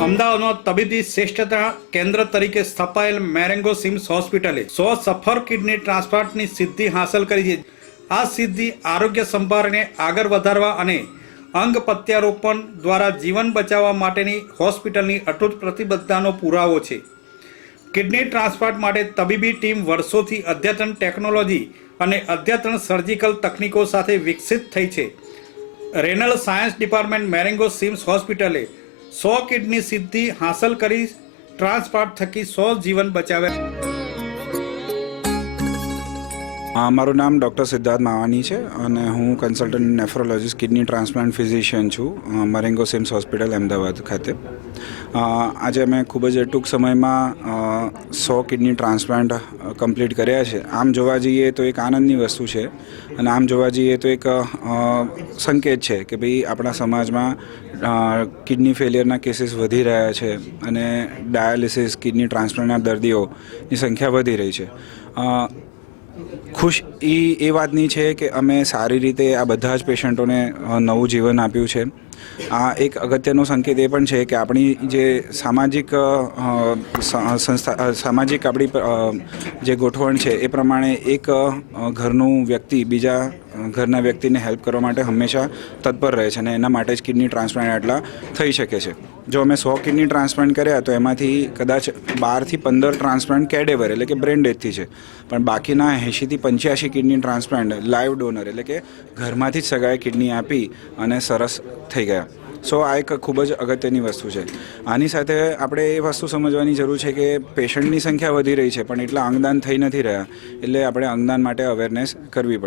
વિશ્વનો તબીબી શ્રેષ્ઠતા કેન્દ્ર તરીકે સ્થપાયેલ મેરેંગો સિમ્સ હોસ્પિટલે સો સફર કિડની ટ્રાન્સપ્લાન્ટની સિદ્ધિ હાંસલ કરી છે. આ સિદ્ધિ આરોગ્ય સંભાળને આગળ વધારવા અને અંગ પ્રત્યારોપણ દ્વારા જીવન બચાવવા માટેની હોસ્પિટલની અટૂટ પ્રતિબદ્ધતાનો પુરાવો છે. કિડની ટ્રાન્સપ્લાન્ટ માટે તબીબી ટીમ વર્ષોથી અદ્યતન ટેકનોલોજી અને અદ્યતન સર્જિકલ તકનીકો સાથે વિકસિત થઈ છે. Renal science department Marengo CIMS હોસ્પિટલે સો કિડની સિદ્ધિ હાંસલ કરી ટ્રાન્સપ્લાન્ટ થકી સો જીવન બચાવ્યા. મારું નામ ડૉક્ટર સિદ્ધાર્થ માવાની છે અને હું consultant nephrologist, kidney transplant physician છું મરેંગો સિમ્સ હોસ્પિટલ, અમદાવાદ ખાતે. આજે અમે ખૂબ જ ટૂંક સમયમાં સો કિડની ટ્રાન્સપ્લાન્ટ કમ્પ્લીટ કર્યા છે. આમ જોવા જઈએ તો એક આનંદની વસ્તુ છે અને આમ જોવા જઈએ તો એક સંકેત છે કે ભાઈ આપણા સમાજમાં કિડની ફેલિયરના કેસીસ વધી રહ્યા છે અને ડાયાલિસિસ, કિડની ટ્રાન્સપ્લાન્ટના દર્દીઓની સંખ્યા વધી રહી છે. ખુશ એ એ વાતની છે કે અમે સારી રીતે આ બધા જ પેશન્ટોને નવું જીવન આપ્યું છે. આ એક અગત્યનો સંકેત એ પણ છે કે આપણી જે સામાજિક સંસ્થા સામાજિક આપણી જે ગોઠવણ છે એ પ્રમાણે એક ઘરનું વ્યક્તિ બીજા ઘરના વ્યક્તિને હેલ્પ કરવા માટે હંમેશા તત્પર રહે છે અને એના માટે જ કિડની ટ્રાન્સપ્લાન્ટ આટલા થઈ શકે છે. જો અમે સો કિડની ટ્રાન્સપ્લાન્ટ કર્યા તો એમાંથી કદાચ બારથી પંદર ટ્રાન્સપ્લાન્ટ કેડેવર એટલે કે બ્રેન ડેથથી છે. પણ બાકીના એંશીથી પંચ્યાસી કિડની ટ્રાન્સપ્લાન્ટ લાઈવ ડોનર એટલે કે ઘરમાંથી જ સગાએ કિડની આપી અને સરસ થઈ ગયા. સો આ એક ખૂબ જ અગત્યની વસ્તુ છે. આની સાથે આપણે એ વસ્તુ સમજવાની જરૂર છે કે પેશન્ટની સંખ્યા વધી રહી છે, પણ એટલા અંગદાન થઈ નથી રહ્યા. એટલે આપણે અંગદાન માટે અવેરનેસ કરવી પડે.